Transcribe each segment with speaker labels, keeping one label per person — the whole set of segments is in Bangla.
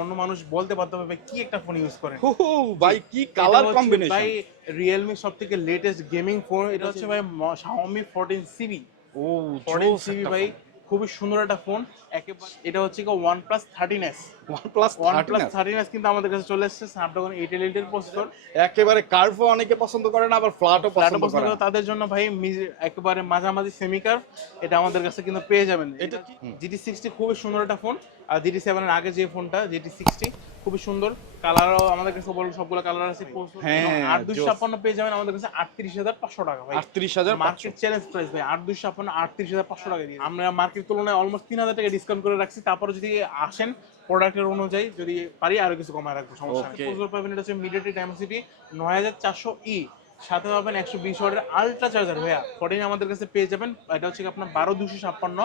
Speaker 1: অন্য মানুষ বলতে বাধ্য হবে কি একটা ফোন ইউজ
Speaker 2: করে ভাই কি কালার কম্বিনেশন
Speaker 1: ভাই রিয়েলমি সবথেকে লেটেস্ট গেমিং ফোন এটা হচ্ছে ভাই Xiaomi 14 সিবি
Speaker 2: ও
Speaker 1: 14 সিবি ভাই খুবই সুন্দর একটা ফোন। একেবারে এটা হচ্ছে কি OnePlus
Speaker 2: thirteen
Speaker 1: S OnePlus OnePlus thirteen S কিন্তু আমাদের কাছে চলে এসেছে স্ন্যাপড্রাগন এইট এল এর প্রসেসর
Speaker 2: একেবারে কার্ভও অনেকে পছন্দ করে না আবার ফ্ল্যাটও
Speaker 1: ফ্ল্যাট
Speaker 2: পছন্দ করে
Speaker 1: না। তাদের জন্য ভাই একেবারে মাঝামাঝি সেমি কার্ভ এটা আমাদের কাছে কিন্তু পেয়ে যাবেন।
Speaker 2: এটা?
Speaker 1: জিটি সিক্সটি খুবই সুন্দর একটা ফোন। আর জিটি সেভেনের আগে যে ফোনটা জিটি সিক্সটি খুবই সুন্দর। কালারও আমাদের কাছে বলুন সবগুলো কালার আছে।
Speaker 2: হ্যাঁ,
Speaker 1: আট
Speaker 2: জোস।
Speaker 1: ছাপ্পান্ন পেয়ে যাবেন আমাদের কাছে আটত্রিশ হাজার পাঁচশো টাকা ভাই।
Speaker 2: আটত্রিশ হাজার
Speaker 1: মার্কেট চ্যালেঞ্জ প্রাইস ভাই। আট দুই ছাপ্পান্ন আটত্রিশ হাজার পাঁচশো টাকা দিয়ে। আমরা মার্কেট তুলনায় অলমোস্ট তিন হাজার টাকা ডিসকাউন্ট করে রাখছি। তারপরে যদি আসেন প্রোডাক্টের অনুযায়ী যদি পারি আরও কিছু কমায় রাখব সমস্যা নেই। পাবেন এটা হচ্ছে মিডিয়াটি ডাইমেন্সিটি নয় হাজার চারশো ই সাথে পাবেন একশো বিশ ওয়াটের আলট্রা চার্জার ভাইয়া। ফোরটিন আমাদের কাছে পেয়ে যাবেন। এটা হচ্ছে আপনার বারো দুশো ছাপ্পান্ন।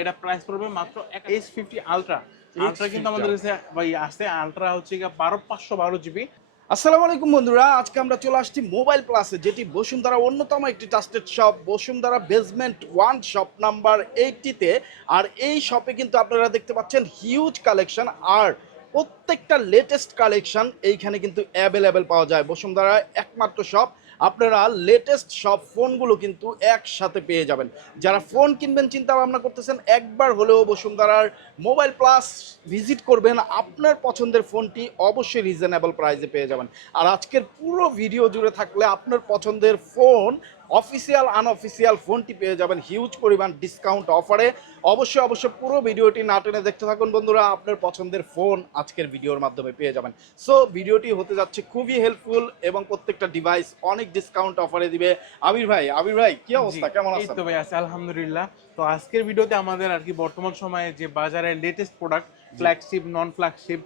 Speaker 1: এটা প্রাইস পড়বে মাত্র এইচ ফিফটি আলট্রা আলট্রা কিন্তু আমাদের কাছে ভাই আসছে আলট্রা হচ্ছে বারো পাঁচশো বারো জিবি
Speaker 2: আসসালামু আলাইকুম বন্ধুরা আজকে আমরা চলে আসছি মোবাইল প্লাসে যেটি বসুন্ধরা অন্যতম একটি trusted shop Bashundhara basement one shop number এইটটিতে আর এই শপে কিন্তু আপনারা দেখতে পাচ্ছেন হিউজ কালেকশন আর প্রত্যেকটা লেটেস্ট কালেকশন এইখানে কিন্তু অ্যাভেলেবেল পাওয়া যায়। বসুন্ধরা একমাত্র শপ আপনারা লেটেস্ট সব ফোনগুলো কিন্তু একসাথে পেয়ে যাবেন। যারা ফোন কিনবেন চিন্তা ভাবনা করতেছেন, একবার হলেও বসুন্ধরার মোবাইল প্লাস ভিজিট করবেন, আপনার পছন্দের ফোনটি অবশ্যই রিজনেবল প্রাইসে পেয়ে যাবেন। আর আজকের পুরো ভিডিও জুড়ে থাকলে আপনার পছন্দের ফোন অফিসিয়াল আনঅফিসিয়াল ফোনটি পেয়ে যাবেন। হিউজ পরিমাণ ডিসকাউন্ট অফারে অবশ্যই অবশ্যই পুরো ভিডিওটি না টেনে দেখতে থাকুন বন্ধুরা। আপনার পছন্দের ফোন আজকের ভিডিওর মাধ্যমে পেয়ে যাবেন। সো ভিডিওটি হতে যাচ্ছে খুবই হেল্পফুল এবং প্রত্যেকটা ডিভাইস অনেক ডিসকাউন্ট অফারে দিবে। আবির ভাই আবির ভাই কি অবস্থা? কেমন আছেন
Speaker 1: তো ভাই আছে আলহামদুলিল্লাহ। তো আজকের ভিডিওতে আমাদের আর কি বর্তমান সময়ে যে বাজারের latest product flagship non flagship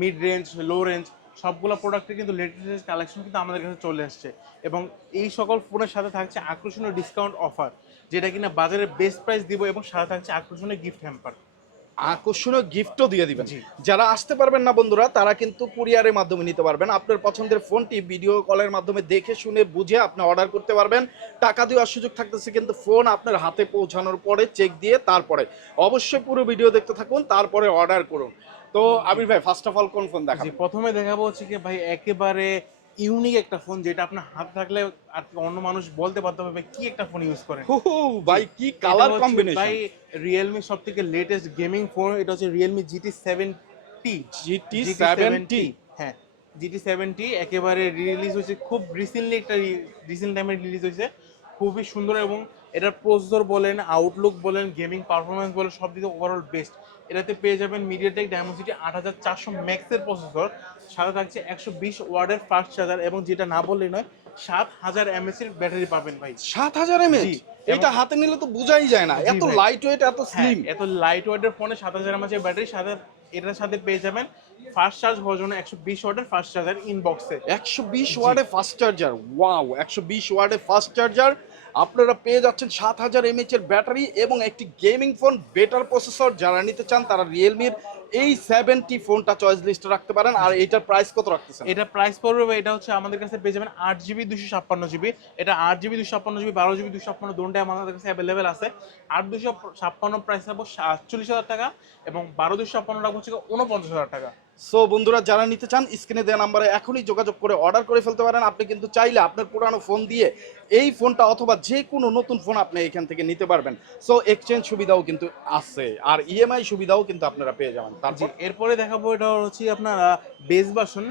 Speaker 1: mid range low range সবগুলো প্রোডাক্টের কিন্তু লেটেস্ট কালেকশন কিন্তু আমাদের কাছে চলে আসছে। এবং এই সকল ফোনের সাথে থাকছে আকর্ষণীয় ডিসকাউন্ট অফার যেটা কিনা বাজারে বেস্ট প্রাইস দিব এবং সাথে থাকছে আকর্ষণীয় গিফট হ্যাম্পার
Speaker 2: আকর্ষণীয় গিফটও দিয়ে দিবেন। যারা আসতে পারবেন না বন্ধুরা তারা কিন্তু কুরিয়ারের মাধ্যমে নিতে পারবেন। আপনার পছন্দের ফোনটি ভিডিও কলের মাধ্যমে দেখে শুনে বুঝে আপনি অর্ডার করতে পারবেন। টাকা দেওয়ার সুযোগ থাকতেছে কিন্তু ফোন আপনার হাতে পৌঁছানোর পরে চেক দিয়ে তারপরে অবশ্যই পুরো ভিডিও দেখতে থাকুন তারপরে অর্ডার করুন। তো আবির ভাই ফার্স্ট অফ অল কোন ফোন
Speaker 1: জি
Speaker 2: দেখাবেন
Speaker 1: প্রথমে দেখাবো হচ্ছে কি ভাই একেবারে ইউনিক একটা ফোন যেটা আপনার হাতে থাকলে আর অন্য মানুষ বলতে বাধ্য হবে ভাই কি একটা ফোন ইউজ করেন?
Speaker 2: ভাই কি কালার কম্বিনেশন
Speaker 1: ভাই রিয়েলমি সব থেকে লেটেস্ট গেমিং ফোন এটা হচ্ছে Realme GT seventy
Speaker 2: GT seventy
Speaker 1: হ্যাঁ জিটি সেভেন্টি একেবারে রিলিজ হয়েছে খুব রিসেন্টলি একটা রিসেন্ট টাইমে রিলিজ হয়েছে খুবই সুন্দর এবং এটার প্রসেসর বলেন আউটলুক বলেন গেমিং পারফরমেন্স বলেন সব দিকে ওভারঅল বেস্ট এটাতে পেয়ে যাবেন মিডিয়াটেক ডায়মোসিটি আট হাজার চারশো ম্যাক্সের প্রসেসর সাথে থাকছে একশো বিশ ওয়ার্ডের ফাস্ট চার্জার এবং যেটা না বললেই নয় সাত হাজার এমএস এর ব্যাটারি পাবেন ভাই।
Speaker 2: সাত হাজার
Speaker 1: জি,
Speaker 2: এটা হাতে নিলে তো বোঝাই যায় না। এত লাইট ওয়েট এত
Speaker 1: হ্যাঁ,
Speaker 2: স্লিম
Speaker 1: এত লাইট ওয়েটের ফোনে সাত হাজার এমএচের ব্যাটারি সাথে এটার সাথে পেয়ে যাবেন ফাস্ট চার্জ হওয়ার জন্য একশো বিশ ওয়াটের ফাস্ট চার্জার ইনবক্সে
Speaker 2: একশো বিশ ওয়ার্ডে ফাস্ট চার্জার ওয়াও একশো বিশ ওয়ার্ডে ফাস্ট চার্জার আপনারা পেয়ে যাচ্ছেন সাত হাজার এমএচ এর ব্যাটারি এবং একটি গেমিং ফোন বেটার প্রসেসর যারা নিতে চান তারা রিয়েলমির এই সেভেনটি ফোনটা চয়েস লিস্টে রাখতে পারেন। আর এটার প্রাইস কত রাখতেছেন?
Speaker 1: এটা প্রাইস পড়বে এটা হচ্ছে আমাদের কাছে পেয়ে যাবেন আট জিবি দুশো ছাপ্পান্ন জিবি এটা আট জিবি দুশো ছাপ্পান্ন জিবি বারো জিবি দুশো ছাপ্পান্ন দুটোটাই আমাদের কাছে অ্যাভেলেবেল আছে। আট দুশো ছাপ্পান্ন প্রাইস রাখব সাতচল্লিশ হাজার টাকা এবং বারো দুশো ছাপ্পান্ন রাখব হচ্ছে উনপঞ্চাশ হাজার টাকা।
Speaker 2: সো বন্ধুরা যারা নিতে চান স্ক্রিনে দেওয়া নাম্বারে এখনই যোগাযোগ করে অর্ডার করে ফেলতে পারেন। আপনি কিন্তু চাইলে আপনার পুরানো ফোন দিয়ে এই ফোনটা অথবা যে কোনো নতুন ফোন আপনি এখান থেকে নিতে পারবেন। সো এক্সচেঞ্জ সুবিধাও কিন্তু আছে আর ইএমআই সুবিধাও কিন্তু আপনারা পেয়ে যাবেন। তারপর?
Speaker 1: এরপরে দেখাবো এটা হচ্ছে আপনার বেস ভার্সন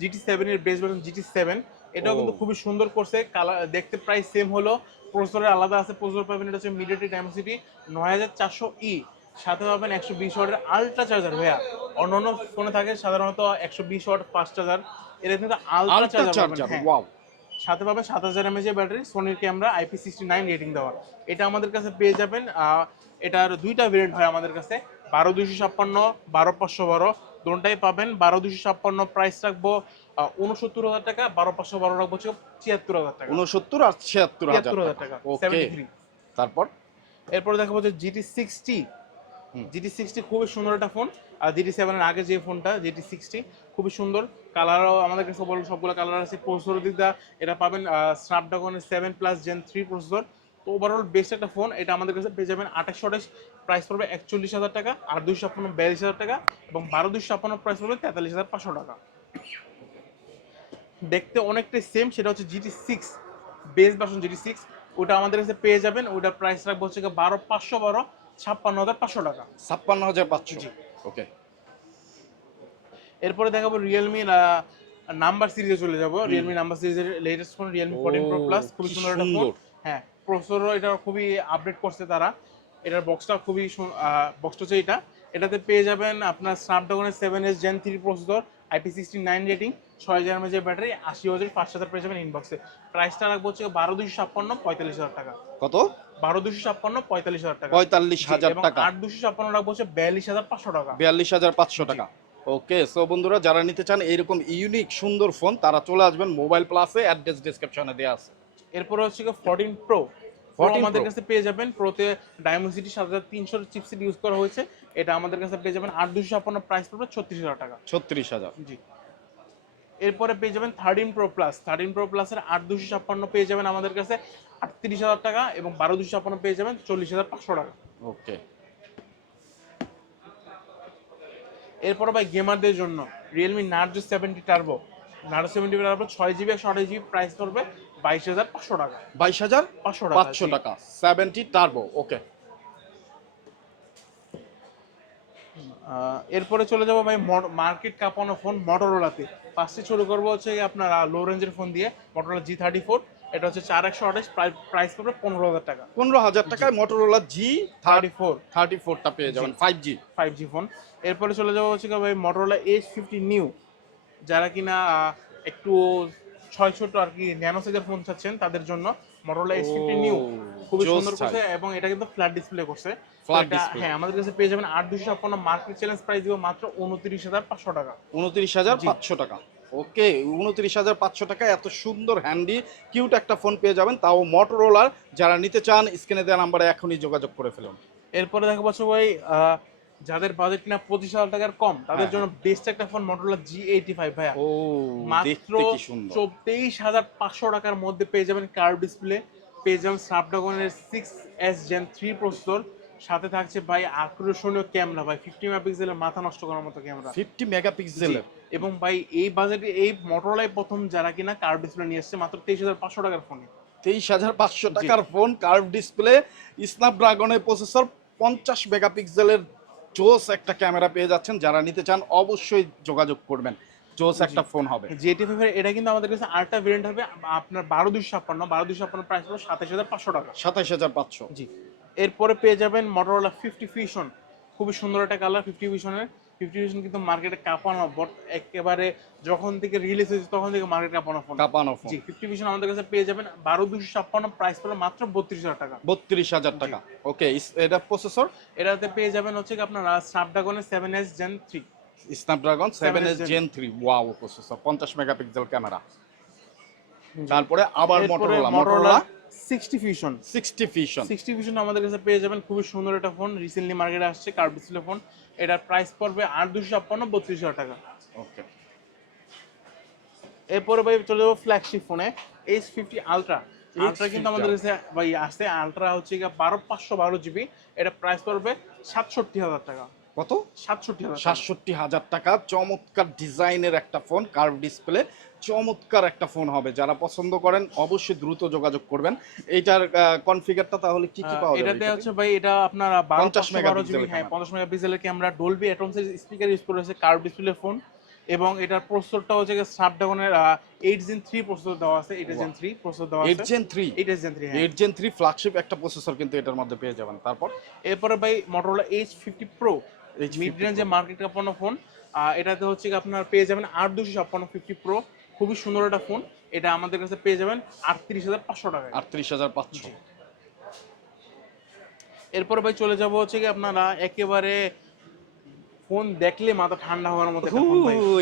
Speaker 1: জিটি সেভেন এর বেস ভার্সন জিটি সেভেন এটাও কিন্তু খুবই সুন্দর করছে কালার দেখতে প্রায় সেম হলো। প্রসেসরের আলাদা আছে প্রসেসর পাবেন এটা হচ্ছে মিডিয়াটি ডাইমেন্সিটি নয় হাজার চারশো ই সাথে পাবেন একশো বিশ ওয়াটের আলট্রা চার্জার ভাইয়া। অন্যান্য ফোনে থাকে সাধারণত একশো বিশ ওয়াট ফাস্ট চার্জার এটা কিন্তু আলট্রা চার্জার
Speaker 2: ওয়াও
Speaker 1: সাথে পাবেন সাত হাজার mAh battery সোনির camera IP sixty nine rating দেওয়া। এটা আমাদের কাছে পেয়ে যাবেন এটার দুইটা ভেরিয়েন্ট হয় আমাদের কাছে। বারো দুশো ছাপ্পান্ন বারো পাঁচশো বারো। দুটাই পাবেন। বারো দুশো ছাপ্পান্ন প্রাইস রাখব উনসত্তর হাজার টাকা বারো পাঁচশো বারো রাখব ছিয়াত্তর হাজার টাকা।
Speaker 2: উনসত্তর আর ছিয়াত্তর হাজার
Speaker 1: টাকা।
Speaker 2: তারপর?
Speaker 1: এরপরে দেখাবো যে জিটি সিক্সটি। জিটি সিক্সটি খুবই সুন্দর একটা ফোন আর জিটি সেভেনের আগে যে ফোনটা জিটি সিক্সটি খুবই সুন্দর। কালারও আমাদের কাছে বলুন সবগুলো কালার আছে প্রসেসর দিক দা এটা পাবেন স্ন্যাপড্রাগনের seven plus gen three processor তো ওভারঅল বেস্ট একটা ফোন এটা আমাদের কাছে পেয়ে যাবেন আঠাশ আঠাশ। প্রাইস পড়বে একচল্লিশ হাজার টাকা, আর দুইশো ছাপ্পান্ন বিয়াল্লিশ হাজার টাকা, এবং বারো দুইশো ছাপ্পান্ন প্রাইস পড়বে তেতাল্লিশ হাজার পাঁচশো টাকা। দেখতে অনেকটাই সেম সেটা হচ্ছে GT six base version GT six ওটা আমাদের কাছে পেয়ে যাবেন, ওটার প্রাইস রাখব হচ্ছে বারো, পাঁচশো বারো। ছাপ্পান্ন হাজার পাঁচশো টাকা।
Speaker 2: ছাপ্পান্ন হাজার পাঁচশো। ওকে।
Speaker 1: এরপরে দেখাবো রিয়েলমির নাম্বার সিরিজে চলে যাব। রিয়েলমি নাম্বার সিরিজের latest phone Realme fourteen pro plus খুবই সুন্দর একটা ফোন হ্যাঁ প্রসেসরও এটা খুবই আপডেট করছে তারা। এটার বক্সটা খুবই বক্সটা হচ্ছে এটা। এটাতে পেয়ে যাবেন আপনার স্ন্যাপড্রাগনের seven S gen three processor IP sixty nine rating ছয় হাজার এমএজের ব্যাটারি আশি হাজার পাঁচ হাজার পেয়ে যাবেন ইনবক্সে প্রাইসটা রাখব হচ্ছে বারো দুশো ছাপ্পান্ন পঁয়তাল্লিশ হাজার টাকা।
Speaker 2: কত?
Speaker 1: বারো দুশো ছাপ্পান্ন পঁয়তাল্লিশ হাজার টাকা।
Speaker 2: পঁয়তাল্লিশ হাজার টাকা।
Speaker 1: আট দুশো ছাপ্পান্ন রাখব হচ্ছে বিয়াল্লিশ হাজার পাঁচশো টাকা।
Speaker 2: বিয়াল্লিশ হাজার পাঁচশো টাকা। ওকে সো বন্ধুরা যারা নিতে চান এইরকম ইউনিক সুন্দর ফোন তারা চলে আসবেন মোবাইল প্লাসে অ্যাড্রেস ডিসক্রিপশনে দেওয়া আছে।
Speaker 1: এরপরে হচ্ছে ফোরটিন প্রো
Speaker 2: 14
Speaker 1: আমাদের কাছে পেয়ে যাবেন প্রোতে ডায়মন্ড সাত হাজার তিনশোর চিপসেট ইউজ করা হয়েছে। এটা আমাদের কাছে পেয়ে যাবেন আট দুশো ছাপ্পান্ন প্রাইস পড়বে ছত্রিশ হাজার টাকা।
Speaker 2: ছত্রিশ হাজার।
Speaker 1: জি। এরপরে পেয়ে যাবেন thirteen pro plus thirteen pro প্লাসের আট দুশো ছাপ্পান্ন পেয়ে যাবেন আমাদের কাছে আটত্রিশ হাজার টাকা এবং বারো দুশো ছাপ্পান্ন পেয়ে যাবেন চল্লিশ হাজার পাঁচশো টাকা।
Speaker 2: ওকে।
Speaker 1: এরপরে ভাই গেমারদের জন্য Realme Narzo seventy turbo Narzo seventy turbo ছয় জিবি একশো আঠাশ জিবি প্রাইস পড়বে বাইশ হাজার পাঁচশো টাকা।
Speaker 2: বাইশ হাজার
Speaker 1: পাঁচশো টাকা
Speaker 2: পাঁচশো টাকা। Seventy turbo okay.
Speaker 1: এরপরে চলে যাব ভাই মার্কেট কাঁপানো ফোন মটোরোলাতে ফার্স্টে শুরু করব হচ্ছে আপনার লো রেঞ্জের ফোন দিয়ে মটোরোলা জি থার্টি ফোর এটা হচ্ছে চার একশো আঠাশ প্রাইস পড়বে পনেরো হাজার টাকা।
Speaker 2: পনেরো হাজার টাকায় Motorola G
Speaker 1: thirty four
Speaker 2: thirty ফোরটা পেয়ে যাবেন five G
Speaker 1: five G phone এরপরে চলে যাব হচ্ছে ভাই মটোরোলা এইচ ফিফটি নিউ যারা কিনা একটু ছয় ছোট আর কি ন্যানো সাইজের ফোন চাচ্ছেন তাদের জন্য। মটোরোলা এইচ ফিফটি নিউ খুবই সুন্দর করছে এবং এটা কিন্তু ফ্ল্যাট ডিসপ্লে করছে। হ্যাঁ আমাদের কাছে পেয়ে যাবেন আট দুশো ছাপ্পান্ন মার্কেট চ্যালেঞ্জ প্রাইস দিব মাত্র উনত্রিশ হাজার পাঁচশো টাকা।
Speaker 2: উনত্রিশ হাজার পাঁচশো টাকা। ওকে উনত্রিশ হাজার পাঁচশো টাকা এত সুন্দর হ্যান্ডি কিউট একটা ফোন পেয়ে যাবেন। তাও মোটরোলার যারা নিতে চান স্ক্রিনে দেওয়া নাম্বারে এখনই যোগাযোগ করে ফেলুন।
Speaker 1: এরপরে দেখা পাচ্ছ ভাই যাদের বাজেট কিনা পঁচিশ হাজার টাকার কম তাদের
Speaker 2: হ্যাঁ,
Speaker 1: জন্য বেস্ট একটা phone Motorola G eighty five ভাইয়া মাত্র চব্বিশ হাজার পাঁচশো টাকার মধ্যে পেয়ে যাবেন কার ডিসপ্লে পেয়ে যাবেন স্ন্যাপড্রাগনের six S gen three processor সাথে থাকছে ভাই আকর্ষণীয় ক্যামেরা ভাই ফিফটি মেগাপিক্সেলের মাথা নষ্ট করার মতো ক্যামেরা
Speaker 2: ফিফটি মেগাপিক্সেলের
Speaker 1: এবং ভাই এই বাজেটে এই মোটরোলাই প্রথম যারা কিনা কার ডিসপ্লে নিয়ে এসছে মাত্র তেইশ হাজার পাঁচশো টাকার ফোনে
Speaker 2: তেইশ হাজার পাঁচশো টাকার ফোন কার্ভ ডিসপ্লে স্ন্যাপড্রাগনের প্রসেসর পঞ্চাশ মেগাপিক্সেলের জোস একটা ক্যামেরা পেয়ে যাচ্ছেন যারা নিতে চান অবশ্যই যোগাযোগ করবেন। জোস একটা ফোন হবে।
Speaker 1: জিটি ফাইভের এটা কিন্তু আমাদের কাছে আরেকটা ভেরিয়েন্ট হবে আপনার বারো দুশো ছাপ্পান্ন বারো দুশো ছাপ্পান্ন প্রাইস হবে সাতাশ হাজার পাঁচশো টাকা।
Speaker 2: সাতাশ হাজার পাঁচশো।
Speaker 1: জি এরপরে পেয়ে যাবেন মটোরোলা ফিফটি ফিউশন খুবই সুন্দর একটা কালার ফিফটি ফিউশনের ফিফটি ফিউশন কিন্তু মার্কেটে কাঁপানো বট একেবারে যখন থেকে রিলিজ হয়েছে তখন থেকে মার্কেট কাঁপানো ফোন
Speaker 2: কাপানো ফোন
Speaker 1: জি ফিফটি ফিউশন আমাদের কাছে পেয়ে যাবেন বারো দুশো ছাপ্পান্ন প্রাইস পড়বে মাত্র বত্রিশ হাজার টাকা।
Speaker 2: বত্রিশ হাজার টাকা। ওকে এটা প্রসেসর
Speaker 1: এটাতে পেয়ে যাবেন হচ্ছে আপনার স্ন্যাপড্রাগনের seven S gen three
Speaker 2: Snapdragon seven S gen three wow processor পঞ্চাশ মেগাপিক্সেল ক্যামেরা তারপরে আবার Motorola
Speaker 1: Motorola sixty fusion
Speaker 2: sixty fusion
Speaker 1: sixty fusion আমাদের কাছে পেয়ে যাবেন খুবই সুন্দর একটা ফোন রিসেন্টলি মার্কেটে আসছে কার্ভ ডিসপ্লে ফোন এটার প্রাইস পড়বে আট দুশো ছাপ্পান্ন বত্রিশ হাজার টাকা।
Speaker 2: ওকে
Speaker 1: এরপরে ভাই চলে যাব ফ্ল্যাগশিপ ফোনে এইচ ফিফটি আলট্রা আলট্রা কিন্তু আমাদের কাছে ভাই আসছে আলট্রা হচ্ছে গিয়ে বারো পাঁচশো বারো জিবি এটা প্রাইস পড়বে সাতষট্টি হাজার টাকা।
Speaker 2: কত?
Speaker 1: সাতষট্টি হাজার
Speaker 2: সাতষট্টি হাজার টাকা চমৎকার ডিজাইনের একটা ফোন কার্ভ ডিসপ্লে চমৎকার একটা ফোন হবে। যারা পছন্দ করেন অবশ্যই দ্রুত যোগাযোগ করবেন। এইটার কনফিগারটা তাহলে কি কি পাওয়া যাবে
Speaker 1: এটাতে? হচ্ছে ভাই এটা আপনার বারো
Speaker 2: 50
Speaker 1: পাঁচশো বারো জিবি
Speaker 2: মেগাপিক্সেলের
Speaker 1: হ্যাঁ
Speaker 2: camera।
Speaker 1: পঞ্চাশ মেগাপিক্সেলের ক্যামেরা ডলবি অ্যাটমসের স্পিকার ইউজ করেছে কার্ভ ডিসপ্লে ফোন এবং এটার প্রসেসরটা হচ্ছে স্ন্যাপড্রাগনের এইট জেন থ্রি প্রসেসর দেওয়া আছে এইট জেন থ্রি প্রসেসর দেওয়া আছে।
Speaker 2: Gen three
Speaker 1: eight gen three হ্যাঁ।
Speaker 2: এইট জেন থ্রি ফ্ল্যাগশিপ একটা প্রসেসর কিন্তু এটার মধ্যে পেয়ে যাবেন। তারপর?
Speaker 1: এরপরে ভাই প্রো
Speaker 2: H50
Speaker 1: মিড রেঞ্জে মার্কেট কাপানো ফোন এটাতে হচ্ছে আপনার পেয়ে যাবেন আট দুশো ছাপ্পান্ন ফিফটি প্রো খুবই সুন্দর একটা ফোন। এটা আমাদের কাছে পেয়ে যাবেন আটত্রিশ হাজার পাঁচশো টাকা
Speaker 2: আটত্রিশ হাজার পাঁচশো।
Speaker 1: এরপর ভাই চলে যাব হচ্ছে কি আপনারা একেবারে ফোন দেখলে মাথা ঠান্ডা হওয়ার মতো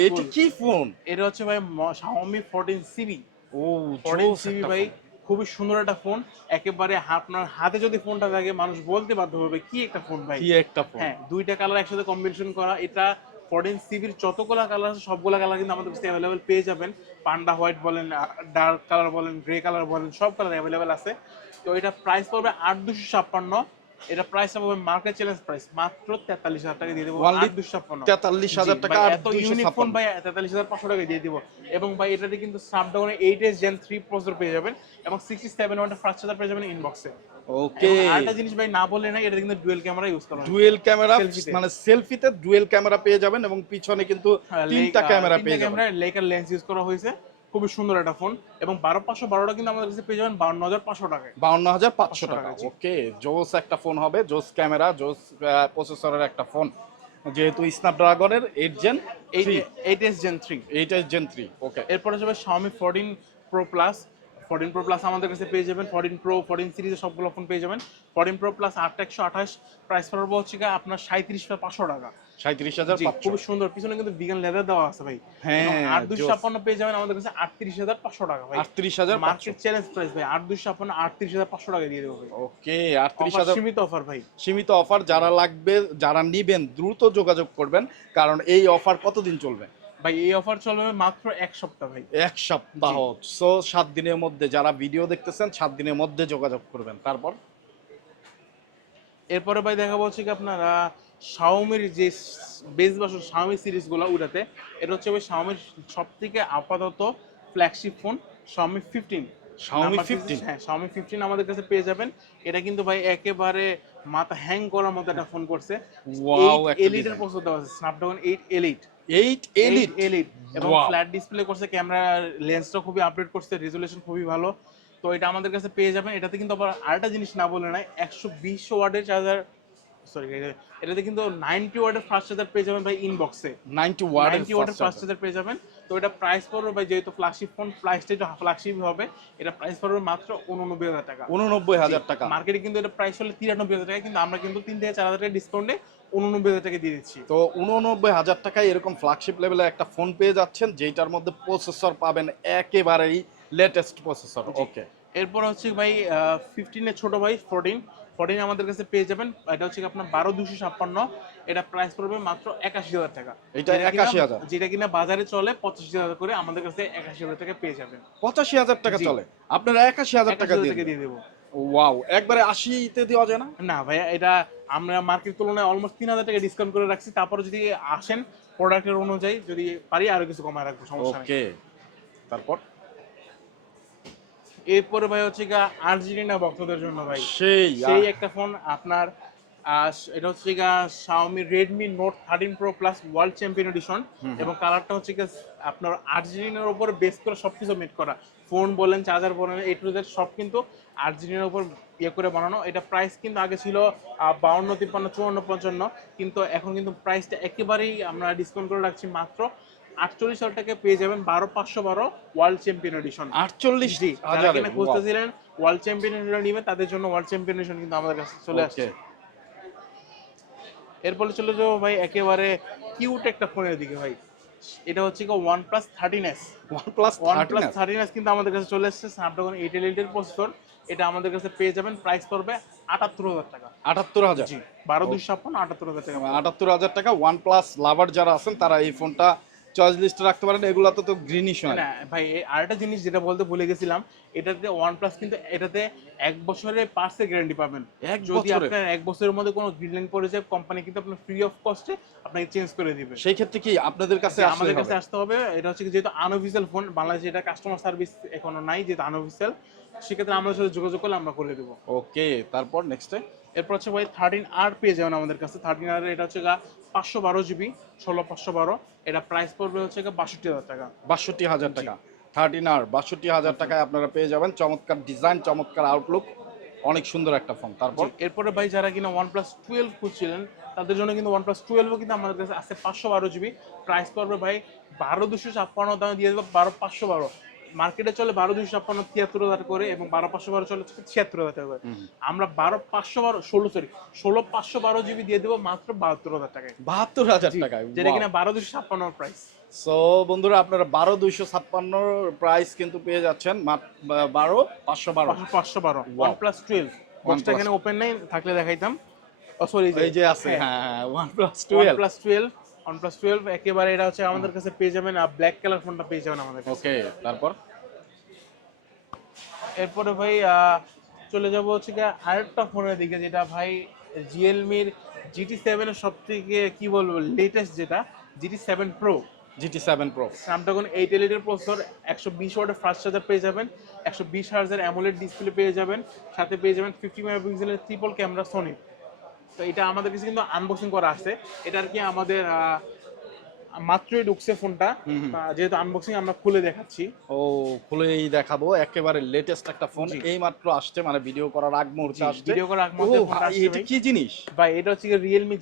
Speaker 2: এটা কি ফোন?
Speaker 1: এটা হচ্ছে ভাই Xiaomi 14 সিবি
Speaker 2: ও
Speaker 1: 14 সিবি ভাই খুবই সুন্দর একটা ফোন। একেবারে আপনার হাতে যদি ফোনটা থাকে মানুষ বলতে বাধ্য হবে কি একটা ফোন ভাই?
Speaker 2: কি একটা ফোন?
Speaker 1: হ্যাঁ দুইটা কালার একসাথে কম্বিনেশন করা। এটা ফোরটিন সিবির যতগুলো কালার আছে সবগুলো কালার কিন্তু আমাদের কাছে অ্যাভেলেবেল পেয়ে যাবেন। পান্ডা হোয়াইট বলেন ডার্ক কালার বলেন গ্রে কালার বলেন সব কালার অ্যাভেলেবেল আছে। তো এটা প্রাইস পড়বে আট দুশো ছাপ্পান্ন। এটা প্রাইস হবে মার্কেট চ্যালেঞ্জ প্রাইস মাত্র তেতাল্লিশ হাজার টাকা দিয়ে দেবো। ছাপ্পান্ন।
Speaker 2: তেতাল্লিশ হাজার টাকা আর
Speaker 1: এত ফোন ভাই তেতাল্লিশ হাজার পাঁচশো টাকা দিয়ে দিব। এবং ভাই এটাতে কিন্তু স্ন্যাপড্রাগনের eight S gen three processor পেয়ে যাবেন এবং সিক্সটি সেভেন ওয়ানটা ফার্স্ট চার্জার পেয়ে যাবেন ইনবক্সে
Speaker 2: ওকে।
Speaker 1: আরেকটা জিনিস ভাই না বললে না এটা কিন্তু ডুয়েল ক্যামেরা ইউজ করা
Speaker 2: ডুয়েল ক্যামেরা মানে সেলফিতে ডুয়েল ক্যামেরা পেয়ে যাবেন এবং পিছনে কিন্তু
Speaker 1: হ্যাঁ,
Speaker 2: তিনটা ক্যামেরা পেয়ে যাবেন।
Speaker 1: লেকার লেন্স ইউজ করা হয়েছে। খুবই সুন্দর একটা ফোন এবং বারো পাঁচশো বারোটা কিন্তু আমাদের কাছে পেয়ে যাবেন বাউন্ন হাজার পাঁচশো টাকায়।
Speaker 2: বাউন্ন হাজার পাঁচশো টাকা। ওকে জোস একটা ফোন হবে জোস ক্যামেরা জোস প্রসেসরের একটা ফোন যেহেতু স্ন্যাপড্রাগনের eight gen
Speaker 1: eight S gen three
Speaker 2: eight S gen three okay
Speaker 1: এরপর যাবে Xiaomi 14 Pro Plus 14 pro plus আমাদের কাছে পেয়ে যাবেন। 14 Pro 14 সিরিজের সবগুলো ফোন পেয়ে যাবেন। 14 Pro Plus 8128 প্রাইস পড়বে হচ্ছে গিয়ে আপনার 37500 টাকা।
Speaker 2: সাঁত্রিশ হাজার পাঁচশো।
Speaker 1: খুবই সুন্দর। পিছনে কিন্তু বিগান লেদার দেওয়া আছে ভাই।
Speaker 2: হ্যাঁ,
Speaker 1: আট দুশো। ছাপ্পান্ন পেয়ে যাবেন আমাদের কাছে আটত্রিশ হাজার পাঁচশো টাকা ভাই।
Speaker 2: আটত্রিশ হাজার
Speaker 1: মার্কেট চ্যালেঞ্জ প্রাইস ভাই। আট দুশো ছাপ্পান্ন আটত্রিশ হাজার পাঁচশো টাকা দিয়ে দেবো ভাই।
Speaker 2: ওকে আটত্রিশ হাজার
Speaker 1: সীমিত অফার ভাই।
Speaker 2: সীমিত অফার যারা লাগবে যারা নিবেন দ্রুত যোগাযোগ করবেন। কারণ এই অফার কতদিন চলবে?
Speaker 1: ভাই এই অফার চলবে মাত্র এক সপ্তাহ ভাই।
Speaker 2: এক সপ্তাহ। সো সাত দিনের মধ্যে যারা ভিডিও দেখতেছেন সাত দিনের মধ্যে যোগাযোগ করবেন। তারপর?
Speaker 1: এরপরে ভাই দেখাবো হচ্ছে কি আপনারা শাওমির যে বেস বাসন শাওমি সিরিজগুলো উঠাতে এটা হচ্ছে ভাই শাওমির সব থেকে আপাতত flagship phone Xiaomi fifteen
Speaker 2: Xiaomi 15
Speaker 1: হ্যাঁ শাওমি ফিফটিন আমাদের কাছে পেয়ে যাবেন। এটা কিন্তু ভাই একেবারে মাথা হ্যাং করার মতো একটা ফোন করছে।
Speaker 2: একটা
Speaker 1: এলিটের
Speaker 2: design।
Speaker 1: প্রসেসর দেওয়া আছে Snapdragon eight elite
Speaker 2: eight elite
Speaker 1: elite এবং ফ্ল্যাট ডিসপ্লে করছে ক্যামেরা লেন্সটা খুবই আপডেট করছে রেজুলেশন খুবই ভালো। তো এটা আমাদের কাছে পেয়ে যাবেন। এটাতে কিন্তু আবার আরেকটা জিনিস না বলে নাই একশো বিশ ওয়ার্ডের চার্জার সরি এটাতে কিন্তু নাইনটি ওয়ার্ডের ফাস্ট চার্জার পেয়ে যাবেন ভাই ইনবক্সে
Speaker 2: নাইনটি ওয়ার্ডের
Speaker 1: নাইনটি ওয়ার্ডের ফাস্ট চার্জার পেয়ে যাবেন। তো এটা প্রাইস পড়বে ভাই যেহেতু ফ্ল্যাগশিপ ফোন প্রাইসটা একটু ফ্ল্যাগশিপ হবে। এটা প্রাইস পড়বে মাত্র উননব্বই হাজার টাকা।
Speaker 2: উননব্বই হাজার টাকা।
Speaker 1: মার্কেটে কিন্তু এটা প্রাইস হলে তিরানব্বই হাজার টাকা কিন্তু আমরা কিন্তু তিন থেকে চার হাজার টাকা ডিসকাউন্টে উননব্বই হাজার টাকা দিয়ে দিচ্ছি।
Speaker 2: তো উননব্বই হাজার টাকায় এরকম ফ্ল্যাগশিপ লেভেলে একটা ফোন পেয়ে যাচ্ছেন যেটার মধ্যে প্রসেসর পাবেন একেবারেই লেটেস্ট প্রসেসর ওকে
Speaker 1: এরপর হচ্ছে ভাই ফিফটিনের ছোট ভাই ফোরটিন ফোরটিন আমাদের কাছে পেয়ে যাবেন। এটা হচ্ছে আপনার বারো দুশো ছাপ্পান্ন। এটা প্রাইস পড়বে মাত্র একাশি হাজার টাকা।
Speaker 2: এটা
Speaker 1: যেটা কিনা-
Speaker 2: 81,000
Speaker 1: যেটা কিনা বাজারে চলে পঁচাশি হাজার করে আমাদের কাছে একাশি হাজার টাকা পেয়ে যাবেন।
Speaker 2: পঁচাশি হাজার টাকা চলে। আপনারা একাশি হাজার টাকা দিয়ে
Speaker 1: দেবো।
Speaker 2: ওয়াও একবারে আশিতে দেওয়া যায় না?
Speaker 1: না ভাইয়া এটা আমরা মার্কেট তুলনায় অলমোস্ট তিন হাজার টাকা ডিসকাউন্ট করে রাখছি। তারপর যদি আসেন প্রোডাক্টের অনুযায়ী যদি পারি আরও কিছু কমায় রাখব সমস্যা নেই।
Speaker 2: ওকে তারপর?
Speaker 1: এরপরে ভাই হচ্ছে গা আর্জেন্টিনা ভক্তদের জন্য ভাই।
Speaker 2: সেই
Speaker 1: সেই একটা ফোন আপনার এটা হচ্ছে গা Xiaomi Redmi Note 13 Pro Plus world champion edition এবং কালারটা হচ্ছে গা আপনার আর্জেন্টিনার উপর বেস করে সবকিছু মেড করা। ফোন বলেন চার্জার বলেন এ টু জেড সব কিন্তু আর্জেন্টিনার উপর ইয়ে করে বানানো। এটা প্রাইস কিন্তু আগে ছিল বাউন্ন তিপ্পান্ন চুয়ান্ন পঞ্চান্ন। কিন্তু এখন কিন্তু প্রাইসটা একেবারেই আমরা ডিসকাউন্ট করে রাখছি মাত্র আটচল্লিশ হাজার টাকা পেয়ে যাবেন বারো পাঁচশো বারো ওয়ার্ল্ড চ্যাম্পিয়ন এডিশন
Speaker 2: আটচল্লিশ
Speaker 1: জি যারা কিনা খুঁজতেছিলেন ওয়ার্ল্ড চ্যাম্পিয়ন নিবে তাদের জন্য ওয়ার্ল্ড চ্যাম্পিয়ন কিন্তু আমাদের কাছে চলে আসছে। এরপরে চলে যাব ভাই একেবারে কিউট একটা ফোনের দিকে ভাই। এটা হচ্ছে কি one plus thirteen S
Speaker 2: one plus
Speaker 1: one plus thirteen S কিন্তু আমাদের কাছে চলে এসেছে স্ন্যাপড্রাগন এইট এলিটের প্রসেসর এটা আমাদের কাছে পেয়ে যাবেন প্রাইস পড়বে আটাত্তর হাজার টাকা।
Speaker 2: আটাত্তর হাজার?
Speaker 1: জি বারো দুই ছাপ্পান্ন আটাত্তর হাজার টাকা।
Speaker 2: আটাত্তর হাজার টাকা ওয়ান প্লাস লাভার যারা আছেন তারা এই ফোনটা চয়েস লিস্টে রাখতে পারেন এগুলাতে তো গ্রিনিশ হয়
Speaker 1: না ভাই আরেকটা জিনিস যেটা বলতে ভুলে গেছিলাম এটাতে কিন্তু এটাতে এক বছরের গ্যারান্টি পাবেন।
Speaker 2: এক
Speaker 1: যদি আপনার এক বছরের মধ্যে কোনো পড়ে যায় কোম্পানি কিন্তু আপনার ফ্রি অফ কস্টে আপনাকে চেঞ্জ করে দিবে।
Speaker 2: সেই ক্ষেত্রে কি আপনাদের কাছে
Speaker 1: আমাদের কাছে আসতে হবে এটা হচ্ছে যেহেতু আনঅফিসিয়াল ফোন বাংলাদেশে এটা কাস্টমার সার্ভিস এখনও নাই যেহেতু আনঅফিসিয়াল সেক্ষেত্রে আমাদের সাথে যোগাযোগ করলে আমরা করে দেবো।
Speaker 2: ওকে তারপর নেক্সটে
Speaker 1: এরপর হচ্ছে ভাই থার্টিন আর পেয়ে যাবেন আমাদের কাছে। থার্টিন আর এটা হচ্ছে পাঁচশো বারো জিবি ষোলো পাঁচশো বারো। এটা প্রাইস পড়বে হচ্ছে বাষট্টি হাজার টাকা।
Speaker 2: বাষট্টি হাজার টাকা। থার্টিন আর বাষট্টি হাজার টাকায় আপনারা পেয়ে যাবেন। চমৎকার ডিজাইন চমৎকার আউটলুক অনেক সুন্দর একটা ফোন তারপর?
Speaker 1: এরপরে ভাই যারা কিনা ওয়ান প্লাস টুয়েলভ খুঁজছিলেন তাদের জন্য কিন্তু ওয়ান প্লাস টুয়েলভও কিন্তু আমাদের কাছে আছে পাঁচশো বারো জিবি প্রাইস পড়বে ভাই বারো দুশো ছাপ্পান্ন দামে দিয়ে দেবো বারো পাঁচশো বারো। মার্কেটে চলে বারো দুশো ছাপ্পান্ন তিয়াত্তর হাজার করে এবং বারো পাঁচশো বারো চলে ছিয়াত্তর হাজার টাকা করে। আমরা বারো পাঁচশো বারো ষোলো সরি ষোলো পাঁচশো বারো জিবি দিয়ে দেবো মাত্র বাহাত্তর হাজার টাকায়।
Speaker 2: বাহাত্তর হাজার টাকায়
Speaker 1: যেটা কিনা বারো দুশো ছাপ্পান্ন প্রাইস
Speaker 2: সো বন্ধুরা আপনারা বারো দুইশো ছাপ্পান্ন প্রাইস কিন্তু পেয়ে যাচ্ছেন বারো পাঁচশো বারো।
Speaker 1: পাঁচশো বারো। ওয়ান প্লাস টুয়েলভ বক্সটা এখানে ওপেন নেই থাকলে দেখাইতাম। সরি
Speaker 2: এই যে আছে হ্যাঁ one plus twelve
Speaker 1: plus twelve OnePlus 12 একেবারে এটা হচ্ছে আমাদের কাছে পেয়ে যাবেন আর ব্ল্যাক কালার ফোনটা পেয়ে যাবেন আমাদের কাছে।
Speaker 2: ওকে তারপর?
Speaker 1: এরপরে ভাই চলে যাব হচ্ছে গিয়ে আরেকটা ফোনের দিকে যেটা ভাই রিয়েলমির জিটি সেভেনের সব থেকে কি বলব লেটেস্ট যেটা GT seven pro
Speaker 2: GT seven pro
Speaker 1: Snapdragon eight এলিটের processor একশো বিশ ওয়াটের ফাস্ট চার্জার পেয়ে যাবেন একশো বিশ হার্জের অ্যামোলেড ডিসপ্লে পেয়ে যাবেন সাথে পেয়ে যাবেন ফিফটি মেগাপিক্সেলের ট্রিপল ক্যামেরা সোনি তো এটা আমাদের কাছে কিন্তু আনবক্সিং করা আছে। এটা কি আমাদের মাত্রই ঢুকছে ফোনটা। যেহেতু আনবক্সিং আমরা খুলে দেখাচ্ছি।
Speaker 2: ও খুলেই দেখাবো। একেবারে লেটেস্ট একটা ফোন এই মাত্র আসছে মানে ভিডিও করার আগ মুহূর্তে আসছে।
Speaker 1: video করার আগ মুহূর্তে
Speaker 2: এটা কি জিনিস?
Speaker 1: ভাই এটা হচ্ছে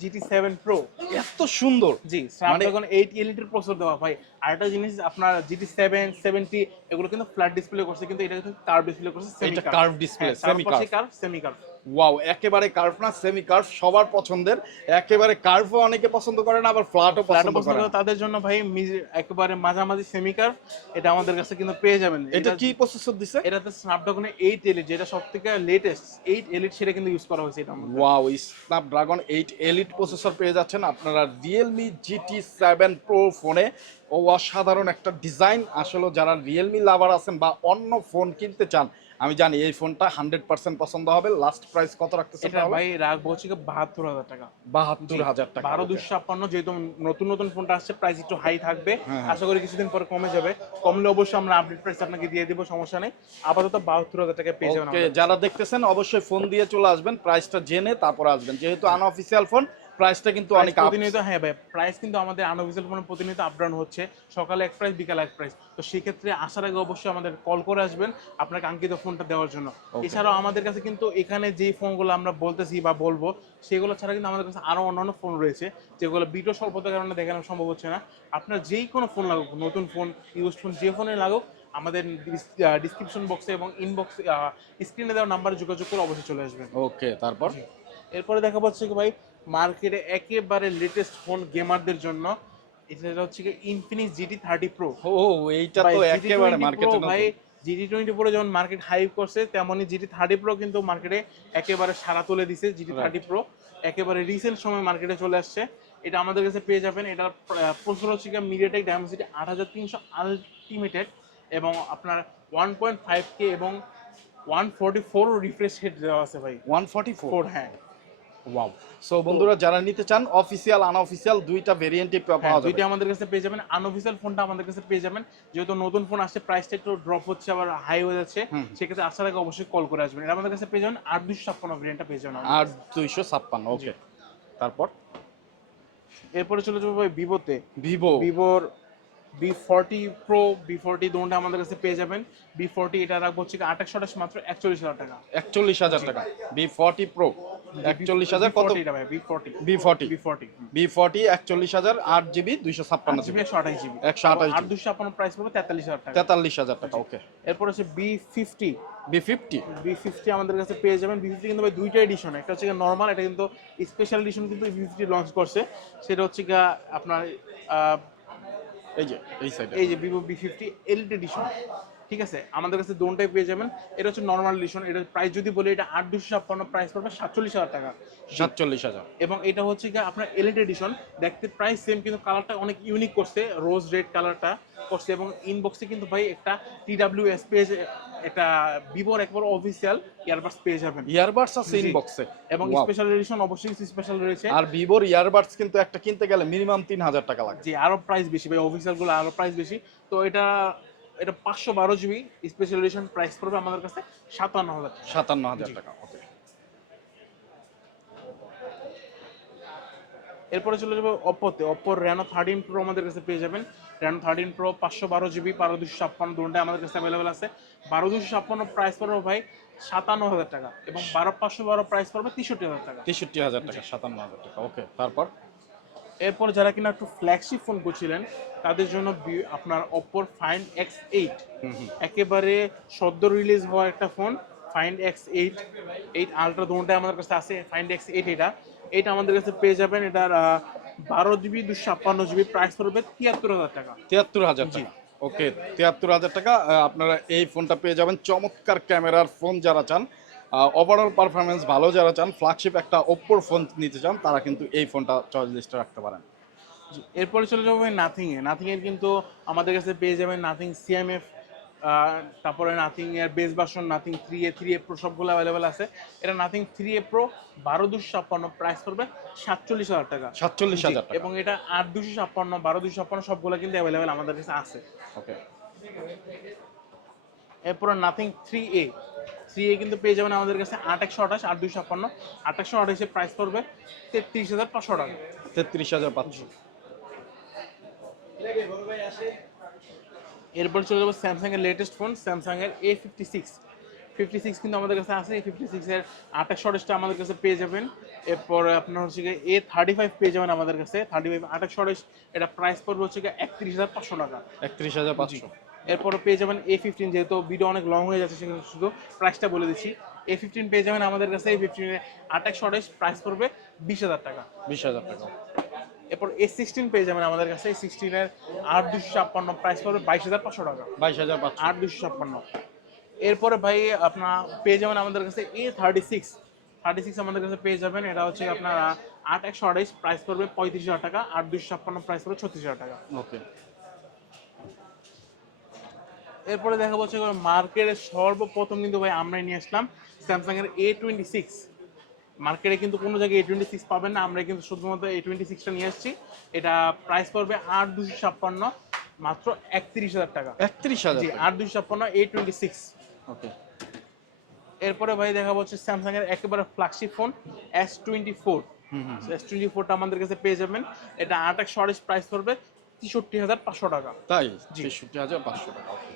Speaker 1: জিটি সেভেন প্রো
Speaker 2: এত সুন্দর।
Speaker 1: জি স্ন্যাপড্রাগন এইট এলিটের প্রসেসর দেওয়া ভাই। আরেকটা জিনিস আপনার জিটি সেভেন সেভেন্টি এগুলো কিন্তু ফ্ল্যাট ডিসপ্লে করছে কিন্তু এটা কিন্তু কার্ভ ডিসপ্লে করছে সেমি
Speaker 2: এটা curve display semi curve
Speaker 1: semi curve
Speaker 2: wow একেবারে কার্ভ না সেমি কার্ভ সবার পছন্দের। একেবারে কার্ভও অনেকে পছন্দ করে না আবার ফ্ল্যাটও
Speaker 1: ফ্ল্যাট
Speaker 2: পছন্দ করে।
Speaker 1: তাদের জন্য ভাই একেবারে মাঝামাঝি সেমি কার্ভ এটা আমাদের কাছে কিন্তু পেয়ে যাবেন।
Speaker 2: এটা কি প্রসেসর দিছে?
Speaker 1: এটাতে স্ন্যাপড্রাগন এইট এলিট যেটা সব থেকে লেটেস্ট এইট এলিট সেটা কিন্তু ইউজ করা হয়েছে এটা আমাদের
Speaker 2: wow Snapdragon eight elite processor পেয়ে যাচ্ছেন আপনারা রিয়েলমি জিটি সেভেন প্রো ফোনে ও অসাধারণ একটা ডিজাইন আসলে যারা রিয়েলমি লাভার আছেন বা অন্য ফোন কিনতে চান আমি জানি এই ফোনটা হান্ড্রেড পার্সেন্ট পছন্দ হবে। লাস্ট প্রাইস কত
Speaker 1: এটা ভাই রাখব হচ্ছে বাহাত্তর হাজার টাকা।
Speaker 2: বাহাত্তর হাজার টাকা
Speaker 1: বারো দুশো ছাপ্পান্ন যেহেতু নতুন নতুন ফোনটা আসছে প্রাইস একটু হাই থাকবে।
Speaker 2: হ্যাঁ।
Speaker 1: আশা করি কিছুদিন পরে কমে যাবে। কমলে অবশ্যই আমরা আপডেট প্রাইস আপনাকে দিয়ে দিব সমস্যা নেই। আপাতত বাহাত্তর হাজার টাকা পেয়ে যাবেন
Speaker 2: যারা দেখতেছেন অবশ্যই ফোন দিয়ে চলে আসবেন প্রাইসটা জেনে তারপর আসবেন। যেহেতু আনঅফিসিয়াল ফোন প্রাইসটা কিন্তু অনেক।
Speaker 1: প্রতিনিয়ত হ্যাঁ ভাই প্রাইস কিন্তু আমাদের আনঅফিসিয়াল ফোনে প্রতিনিয়ত আপ ডাউন হচ্ছে। সকালে এক প্রাইস বিকালে এক প্রাইস তো সেক্ষেত্রে আসার আগে অবশ্যই আমাদের কল করে আসবেন আপনাকে আঙ্কিত ফোনটা দেওয়ার জন্য। এছাড়াও আমাদের কাছে কিন্তু এখানে যে ফোনগুলো আমরা বলতেছি বা বলব সেগুলো ছাড়া কিন্তু আমাদের কাছে আরও অন্যান্য ফোন রয়েছে যেগুলো বিটো স্বল্পতার কারণে দেখানো সম্ভব হচ্ছে না। আপনার যেই কোনো ফোন লাগুক নতুন ফোন ইউজ ফোন যে ফোনে লাগুক আমাদের ডিসক্রিপশন বক্সে এবং ইনবক্সে স্ক্রিনে দেওয়া নাম্বারে যোগাযোগ করে অবশ্যই চলে আসবেন।
Speaker 2: ওকে তারপর?
Speaker 1: এরপরে দেখা পাচ্ছে কি ভাই মার্কেটে একেবারে লেটেস্ট ফোন গেমারদের জন্য। এটা হচ্ছে কি ইনফিনিক্স জিটি থার্টি প্রো
Speaker 2: ও এইটা তো একেবারে মার্কেটে
Speaker 1: ভাই জিটি টোয়েন্টি প্রো যেমন মার্কেট হাইপ করছে তেমনই জিটি থার্টি প্রো কিন্তু মার্কেটে একেবারে সারা তুলে দিছে জিটি থার্টি প্রো একেবারে রিসেন্ট সময় মার্কেটে চলে আসছে। এটা আমাদের কাছে পেয়ে যাবেন। এটার প্রচুর হচ্ছে কি মিডিয়াটেক ডায়মন্সিটি আট হাজার তিনশো আলটিমেটেড এবং আপনার ওয়ান পয়েন্ট ফাইভ কে এবং one forty four refresh head দেওয়া আছে ভাই।
Speaker 2: ওয়ান ফর্টি ফোর
Speaker 1: ফোর হ্যাঁ।
Speaker 2: ওয়াও সো বন্ধুরা যারা নিতে চান অফিসিয়াল আনঅফিসিয়াল দুইটা ভেরিয়েন্টে পাওয়া
Speaker 1: হ্যাঁ,
Speaker 2: যাবে।
Speaker 1: দুইটা আমাদের কাছে পেয়ে যাবেন। আনঅফিসিয়াল ফোনটা আমাদের কাছে পেয়ে যাবেন। যেহেতু নতুন ফোন আসছে প্রাইসটা একটু ড্রপ হচ্ছে আবার হাই হয়ে যাচ্ছে সেক্ষেত্রে আসার আগে অবশ্যই কল করে আসবেন। এটা আমাদের কাছে পেয়ে যাবেন আট দুশো ছাপ্পান্ন ভেরিয়েন্টটা পেয়ে যাবেন
Speaker 2: আর দুইশো ছাপ্পান্ন ওকে তারপর?
Speaker 1: এরপরে চলে যাব ভাই ভিভোতে
Speaker 2: ভিভো
Speaker 1: ভিভোর V forty pro V forty দুটা আমাদের কাছে পেয়ে যাবেন। বি ফর্টি এটা রাখব হচ্ছে আঠাশশো আঠাশ মাত্র একচল্লিশ হাজার টাকা।
Speaker 2: একচল্লিশ হাজার টাকা। বি ফর্টি প্রো একচল্লিশ হাজার কত?
Speaker 1: V forty
Speaker 2: V forty
Speaker 1: V forty
Speaker 2: V forty একচল্লিশ হাজার আট জিবি দুইশো ছাপ্পান্ন
Speaker 1: জিবি। একশো আঠাশ জিবি।
Speaker 2: একশো আঠাশ
Speaker 1: আট দুশো ছাপ্পান্ন প্রাইস পড়বে তেতাল্লিশ হাজার টাকা।
Speaker 2: তেতাল্লিশ হাজার টাকা ওকে
Speaker 1: এরপর হচ্ছে V fifty
Speaker 2: V fifty
Speaker 1: V fifty আমাদের কাছে পেয়ে যাবেন। বি ফিফটি কিন্তু ভাই দুইটা এডিশন একটা হচ্ছে নর্মাল এটা কিন্তু স্পেশাল এডিশন কিন্তু বি ফিফটি লঞ্চ করছে। সেটা হচ্ছে আপনার
Speaker 2: এই যে এই সাইডে
Speaker 1: এই যে ভিভো বি ফিফটি এডিশন ঠিক আছে? আমাদের কাছে দোনটাই পেয়ে যাবেন। এটা হচ্ছে নর্মাল এডিশন এটা প্রাইস যদি বলি এটা আট দুশো ছাপ্পান্ন প্রাইস পড়বে সাতচল্লিশ হাজার টাকা।
Speaker 2: সাতচল্লিশ হাজার।
Speaker 1: এবং এটা হচ্ছে গিয়ে আপনার এলিট এডিশন দেখতে প্রাইস সেম কিন্তু কালারটা অনেক ইউনিক করছে। রোজ রেড কালারটা করছে এবং ইনবক্সে কিন্তু ভাই একটা টিডাব্লিউ এস পেজ একটা ভিভোর একবার অফিসিয়াল ইয়ারবাডস পেয়ে যাবেন।
Speaker 2: ইয়ারবাডস আছে
Speaker 1: জি।
Speaker 2: ইনবক্সে
Speaker 1: এবং স্পেশাল এডিশন অবশ্যই স্পেশাল রয়েছে।
Speaker 2: আর ভিভোর ইয়ারবাডস কিন্তু একটা কিনতে গেলে মিনিমাম তিন হাজার টাকা লাগে।
Speaker 1: যে আরও প্রাইস বেশি ভাই। অফিসিয়ালগুলো আরও প্রাইস বেশি। তো এটা এটা পাঁচশো বারো জিবি স্পেশাল এডিশন প্রাইস পড়বে আমাদের কাছে সাতান্ন হাজার
Speaker 2: সাতান্ন হাজার টাকা ওকে।
Speaker 1: এরপরে চলে যাবে অপ্পোতে অপ্পোর রেনো থার্টিন প্রো আমাদের কাছে পেয়ে যাবেন। রেনো থার্টিন প্রো পাঁচশো বারো জিবি বারো দুশো ছাপ্পান্ন দুটাই আমাদের কাছে অ্যাভেলেবেল আছে। বারো দুশো ছাপ্পান্ন প্রাইস পড়বে ভাই সাতান্ন হাজার টাকা এবং বারো পাঁচশো বারো প্রাইস পড়বে তেষট্টি হাজার টাকা।
Speaker 2: তেষট্টি হাজার টাকা সাতান্ন হাজার টাকা ওকে। তারপর?
Speaker 1: এরপর যারা কিনা একটু ফ্ল্যাগশিপ ফোন করছিলেন তাদের জন্য আপনার অপ্পোর ফাইন্ড এক্স এইট একেবারে সদ্য রিলিজ হওয়া একটা phone find X eight eight ultra দুটাই আমাদের কাছে আছে ফাইন্ড এক্স এইট এটা। এটা আমাদের কাছে পেয়ে যাবেন এটার বারো জিবি দুশো ছাপ্পান্ন জিবি প্রাইস পড়বে তিয়াত্তর হাজার টাকা।
Speaker 2: তিয়াত্তর হাজার টাকা। ওকে তিয়াত্তর হাজার টাকা আপনারা এই ফোনটা পেয়ে যাবেন। চমৎকার ক্যামেরার ফোন যারা চান ওভারঅল পারফরমেন্স ভালো যারা চান ফ্ল্যাগশিপ একটা ওপ্পোর ফোন নিতে চান তারা কিন্তু এই ফোনটা চয়েস লিস্টে রাখতে পারেন।
Speaker 1: এরপরে চলে যাব নাথিং এ। নাথিং এর কিন্তু আমাদের কাছে পেয়ে যাবেন নাথিং সিএমএফ তারপরে নাথিং এর base version Nothing three A three A pro সবগুলো অ্যাভেলেবেল আছে। এটা নাথিং থ্রি এ প্রো বারো দুশো ছাপ্পান্ন প্রাইস পড়বে সাতচল্লিশ হাজার টাকা।
Speaker 2: সাতচল্লিশ হাজার টাকা।
Speaker 1: এবং এটা আট দুশো ছাপ্পান্ন বারো দুশো ছাপ্পান্ন সবগুলো কিন্তু অ্যাভেলেবেল আমাদের কাছে আছে।
Speaker 2: ওকে।
Speaker 1: এরপরে Nothing three A three A কিন্তু পেয়ে যাবেন আমাদের কাছে আট একশো আঠাশ আট দুশো ছাপ্পান্ন। আট একশো আঠাশের প্রাইস পড়বে তেত্রিশ হাজার পাঁচশো টাকা।
Speaker 2: তেত্রিশ হাজার পাঁচশো।
Speaker 1: এরপর চলে যাব স্যামসাং এর লেটেস্ট ফোন স্যামসাং এর A fifty six fifty six কিন্তু আমাদের কাছে আছে ফিফটি সিক্স এর আঠাশ সরেজটা আমাদের কাছে পেয়ে যাবেন। এরপর আপনার হচ্ছে গিয়ে এ থার্টি ফাইভ পেয়ে যাবেন আমাদের কাছে। থার্টি ফাইভ আঠাশ এটা প্রাইস পড়বে হচ্ছে গিয়ে একত্রিশ হাজার পাঁচশো টাকা।
Speaker 2: একত্রিশ হাজার পাঁচশো।
Speaker 1: এরপর পেয়ে যাবেন এ ফিফটিন যেহেতু ভিডিও অনেক লং হয়ে যাচ্ছে সেখানে শুধু প্রাইসটা বলে দিচ্ছি। এ ফিফটিন পেয়ে যাবেন আমাদের কাছে এই ফিফটিনের আঠাশ সরেজ প্রাইস পড়বে বিশ হাজার টাকা।
Speaker 2: বিশ হাজার টাকা।
Speaker 1: এরপর এ সিক্সটিন পেয়ে যাবেন আমাদের কাছে এই সিক্সটিনের আট দুশো ছাপ্পান্ন প্রাইস পড়বে বাইশ হাজার পাঁচশো টাকা।
Speaker 2: বাইশ হাজার
Speaker 1: আট দুশো ছাপ্পান্ন। এরপরে ভাই আপনার পেয়ে যাবেন আমাদের কাছে A thirty six thirty six আমাদের কাছে পেয়ে যাবেন এটা হচ্ছে আপনার আট একশো আঠাইশ প্রাইস পড়বে পঁয়ত্রিশ হাজার টাকা আট দুশো ছাপ্পান্ন প্রাইস পড়বে ছত্রিশ হাজার টাকা।
Speaker 2: ওকে
Speaker 1: এরপরে দেখা যাচ্ছে মার্কেটের সর্বপ্রথম কিন্তু ভাই আমরাই নিয়ে আসলাম স্যামসাং এর এ টোয়েন্টি সিক্স মার্কেটে কিন্তু কোনো জায়গায় এ টোয়েন্টি সিক্স পাবেন না আমরা কিন্তু শুধুমাত্র এ টোয়েন্টি সিক্সটা নিয়ে আসছি। এটা প্রাইস পড়বে আট দুশো ছাপ্পান্ন মাত্র একত্রিশ হাজার টাকা।
Speaker 2: একত্রিশ হাজার
Speaker 1: আট দুশো ছাপ্পান্ন এ টোয়েন্টি সিক্স
Speaker 2: ওকে।
Speaker 1: এরপরে ভাই দেখা হচ্ছে স্যামসাং এর একেবারে flagship phone S twenty four S twenty ফোরটা আমাদের কাছে পেয়ে যাবেন। এটা আট এক আড়াইশ প্রাইস পড়বে তেষট্টি হাজার পাঁচশো টাকা।
Speaker 2: তাই? তেষট্টি হাজার পাঁচশো টাকা। ওকে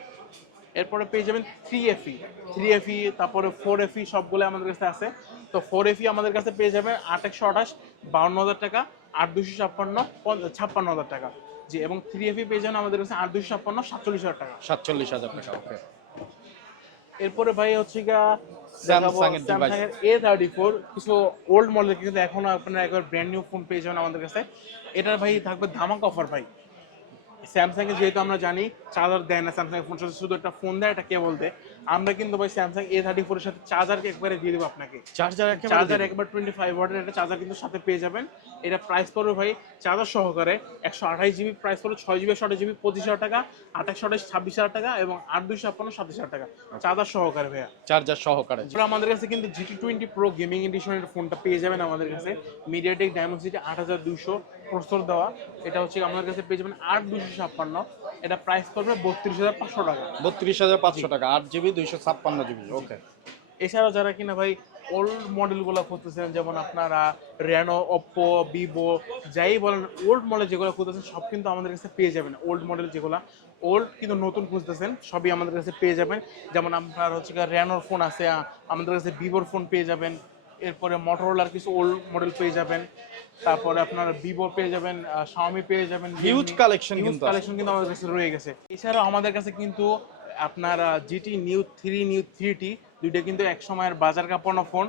Speaker 1: এরপরে পেয়ে যাবেন থ্রি এফি থ্রি এফি তারপরে ফোর এফি সবগুলো আমাদের কাছে আছে। তো ফোর এফি আমাদের কাছে পেয়ে যাবেন আট একশো আঠাশ বাউন্ন হাজার টাকা আট দুশো ছাপ্পান্ন ছাপ্পান্ন হাজার টাকা। জি এবং থ্রি এফি পেয়ে যাবেন আমাদের কাছে আট দুশো ছাপ্পান্ন সাতচল্লিশ হাজার টাকা।
Speaker 2: সাতচল্লিশ হাজার টাকা ওকে।
Speaker 1: এরপরে ভাই হচ্ছে স্যামসাং এর এ থার্টি ফোর কিছু ওল্ড মডেল কিন্তু এখনও আপনারা একবার ব্র্যান্ড নিউ ফোন পেয়ে যাবেন আমাদের কাছে। এটার ভাই থাকবে ধামাক অফার ভাই। স্যামসাং এর যেহেতু আমরা জানি চার্জার দেয় না স্যামসাং ফোন শুধু একটা ফোন দেয়, এটা কেবল দেয় আমরা কিন্তু ভাই স্যামসাং এ থার্টি ফোরের সাথে চার্জারকে একবারে দিয়ে দেবো আপনাকে।
Speaker 2: চার্জার
Speaker 1: চার্জার একবার টোয়েন্টি ফাইভ ওয়াটের একটা চার্জার কিন্তু সাথে পেয়ে যাবেন। এটা প্রাইস পড়বে ভাই চার্জার সহকারে একশো আঠাশ জিবি প্রাইস পড়বে ছয় জিবি একশো আঠাশ জিবি পঁচিশ হাজার টাকা আঠাশ আঠাশ ছাব্বিশ হাজার টাকা এবং আট দুইশো ছাপ্পান্ন সাতাশ হাজার টাকা। চার্জার সহকারে ভাইয়া।
Speaker 2: চার্জার সহকারে।
Speaker 1: আমাদের কাছে কিন্তু জিটি টোয়েন্টি প্রো গেমিং এডিশনের ফোনটা পেয়ে যাবেন আমাদের কাছে। মিডিয়াটেক ডায়মন্ডসিটি আট হাজার দুইশো প্রস্তর দেওয়া। এটা হচ্ছে আমাদের কাছে পেয়ে যাবেন আট দুশো ছাপ্পান্ন। এটা প্রাইস পড়বে বত্রিশ হাজার পাঁচশো টাকা।
Speaker 2: বত্রিশ হাজার পাঁচশো টাকা। আট জিবি দুইশো ছাপ্পান্ন জিবি ওকে
Speaker 1: এছাড়াও যারা কিনা ভাই ওল্ড মডেলগুলো খুঁজতেছেন যেমন আপনারা রেনো ওপ্পো ভিভো যাই বলেন ওল্ড মডেল যেগুলো খুঁজতেছেন সব কিন্তু আমাদের কাছে পেয়ে যাবেন। ওল্ড মডেল যেগুলো ওল্ড কিন্তু নতুন খুঁজতেছেন সবই আমাদের কাছে পেয়ে যাবেন। যেমন আপনার হচ্ছে রেনোর ফোন আছে আমাদের কাছে ভিভোর ফোন পেয়ে যাবেন। এরপরে মোটরোলার কিছু ওল্ড মডেল পেয়ে যাবেন। তারপরে আপনার ভিভো পেয়ে যাবেন শাওমি পেয়ে যাবেন
Speaker 2: Huge কালেকশন আছে।
Speaker 1: কালেকশন কিন্তু আমাদের কাছে রয়ে গেছে। এছাড়াও আমাদের কাছে কিন্তু আপনার GT Neo three Neo three T দুইটা কিন্তু এক সময়ের বাজার কাঁপানো ফোন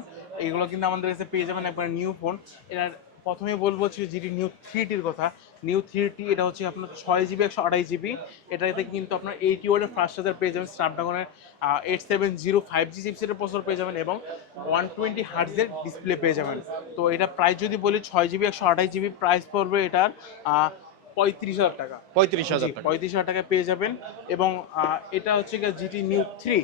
Speaker 1: এগুলো কিন্তু আমাদের কাছে পেয়ে যাবেন একবার নিউ ফোন এটার প্রথমে বলব হচ্ছে জিটি নিউ থ্রি টির কথা। নিউ থ্রি টি এটা হচ্ছে আপনার ছয় জিবি একশো আড়াই জিবি এটাতে কিন্তু আপনার এইটি ওয়ার্ডের ফার্স্ট চার্জার পেয়ে যাবেন। স্ন্যাপড্রাগনের eight seven zero five G চিপসেটের processor পেয়ে যাবেন এবং ওয়ান টোয়েন্টি হার্টজের ডিসপ্লে পেয়ে যাবেন। তো এটা প্রাইস যদি বলি, ছয় জিবি একশো আড়াই জিবি প্রাইস পড়বে এটার পঁয়ত্রিশ হাজার টাকা।
Speaker 2: পঁয়ত্রিশ হাজার টাকা।
Speaker 1: পঁয়ত্রিশ হাজার টাকা পেয়ে যাবেন এবং এটা হচ্ছে গিয়ে জিটি নিউ থ্রি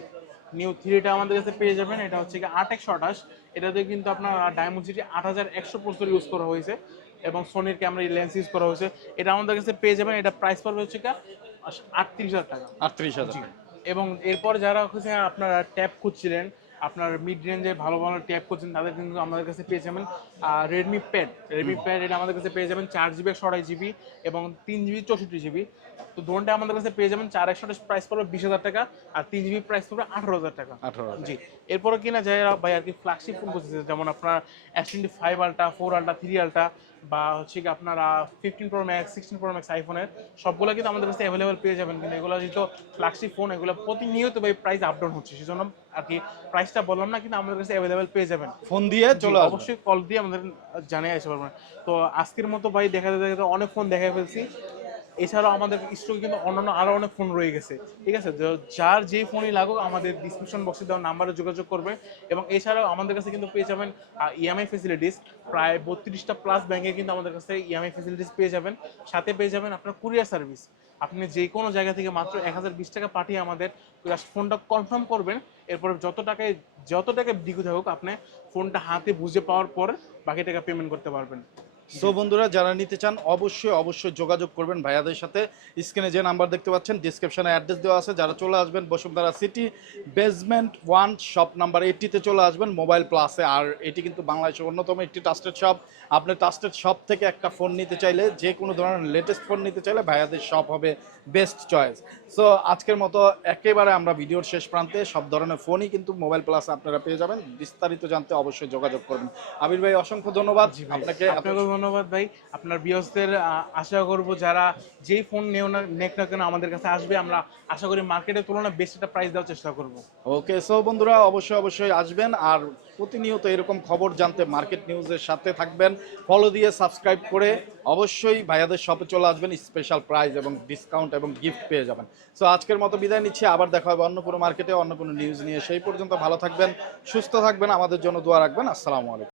Speaker 1: নিউ থ্রিটা আমাদের কাছে পেয়ে যাবেন এটা হচ্ছে গিয়ে আট একশো আঠাশ। এটাতে কিন্তু আপনার ডায়মন্ড সিটি আট হাজার একশো প্রস্তর ইউজ করা হয়েছে এবং সোনির ক্যামেরা লেন্স ইউজ করা হয়েছে। এটা আমাদের কাছে পেয়ে যাবেন এটা প্রাইস পড়বে হচ্ছে গিয়ে আটত্রিশ হাজার টাকা।
Speaker 2: আটত্রিশ হাজার টাকা।
Speaker 1: এবং এরপর যারা হচ্ছে আপনারা ট্যাব খুঁজছিলেন আপনার মিড রেঞ্জে ভালো ভালো ট্যাপ করছেন তাদের কিন্তু আমাদের কাছে পেয়ে যাবেন রেডমি প্যাড রেডমি প্যাড এটা আমাদের কাছে পেয়ে যাবেন চার জিবি একশো আড়াই জিবি এবং তিন জিবি চৌষট্টি জিবি তো দোনটা আমাদের কাছে পেয়ে যাবেন চার একশো প্রাইস পড়বে বিশ হাজার টাকা আর তিন জিবি প্রাইস পড়বে আঠারো হাজার টাকা।
Speaker 2: আঠারো
Speaker 1: জি এরপরে কিনা যারা ভাই আর কি ফ্ল্যাগশিপ ফোন করতেছে যেমন আপনার S twenty five ultra four ultra three ultra বা হচ্ছে কি আপনারা fifteen pro max sixteen pro max আইফোনের সবগুলো কিন্তু আমাদের কাছে অ্যাভেলেবেল পেয়ে যাবেন। কিন্তু এগুলো যেহেতু ফ্ল্যাগশিপ ফোন এগুলো প্রতিনিয়ত ভাই প্রাইস আপডাউন হচ্ছে। সেজন্য আর কি প্রাইসটা বললাম না কিন্তু আমাদের কাছে অ্যাভেলেবেল পেয়ে যাবেন।
Speaker 2: ফোন দিয়ে চলো
Speaker 1: অবশ্যই কল দিয়ে আমাদের জানিয়ে আসতে পারবেন। তো আজকের মতো ভাই দেখা দেখা অনেক ফোন দেখা ফেলছি। এছাড়াও আমাদের স্টকে কিন্তু অন্যান্য আরও অনেক ফোন রয়ে গেছে। ঠিক আছে? যার যে ফোনই লাগুক, আমাদের ডিসক্রিপশন বক্সে দেওয়া নাম্বারে যোগাযোগ করবে এবং এছাড়াও আমাদের কাছে কিন্তু পেয়ে যাবেন ইএমআই ফেসিলিটিস প্রায় বত্রিশটা প্লাস ব্যাংকে কিন্তু আমাদের কাছে ইএমআই ফেসিলিটিস পেয়ে যাবেন। সাথে পেয়ে যাবেন আপনার কুরিয়ার সার্ভিস আপনি যে কোনো জায়গা থেকে মাত্র এক হাজার বিশ টাকা পাঠিয়ে আমাদের ফোনটা কনফার্ম করবেন। এরপর যত টাকায়, যত টাকা ডিগু থাকুক, আপনি ফোনটা হাতে বুঝে পাওয়ার পর বাকি টাকা পেমেন্ট করতে পারবেন।
Speaker 2: সো বন্ধুরা যারা নিতে চান অবশ্যই অবশ্যই যোগাযোগ করবেন ভাইয়াদের সাথে। স্ক্রিনে যে নাম্বার দেখতে পাচ্ছেন ডিসক্রিপশনে অ্যাড্রেস দেওয়া আছে। যারা চলে আসবেন Bashundhara city basement one shop number এইটটিতে চলে আসবেন মোবাইল প্লাসে আর এটি কিন্তু বাংলাদেশের অন্যতম একটি ট্রাস্টেড শপ আপনি ট্রাস্টেড শপ থেকে একটা ফোন নিতে চাইলে যে কোনো ধরনের লেটেস্ট ফোন নিতে চাইলে ভাইয়াদের শপ হবে বেস্ট চয়েস সো আজকের মতো একেবারে আমরা ভিডিওর শেষ প্রান্তে সব ধরনের ফোনই কিন্তু মোবাইল প্লাসে আপনারা পেয়ে যাবেন। বিস্তারিত জানতে অবশ্যই যোগাযোগ করবেন। আবির ভাই অসংখ্য ধন্যবাদ। আপনাকে
Speaker 1: আপনাকে ধন্যবাদ ভাই। আপনার বিয়সদের আশা করব যারা যেই ফোন নেও না, নেক না কেন আমাদের কাছে আসবে, আমরা আশা করি মার্কেটের তুলনায় বেশি একটা প্রাইস দেওয়ার চেষ্টা করব।
Speaker 2: ওকে সো বন্ধুরা, অবশ্যই অবশ্যই আসবেন আর প্রতিনিয়ত এরকম খবর জানতে মার্কেট নিউজের সাথে থাকবেন। ফলো দিয়ে সাবস্ক্রাইব করে অবশ্যই ভাইয়াদের শপে চলে আসবেন স্পেশাল প্রাইজ এবং ডিসকাউন্ট এবং গিফট পেয়ে যাবেন। সো আজকের মতো বিদায় নিচ্ছি, আবার দেখা হবে অন্য কোনো মার্কেটে অন্য কোনো নিউজ নিয়ে। সেই পর্যন্ত ভালো থাকবেন, সুস্থ থাকবেন, আমাদের জন্য দোয়া রাখবেন। আসসালামু আলাইকুম।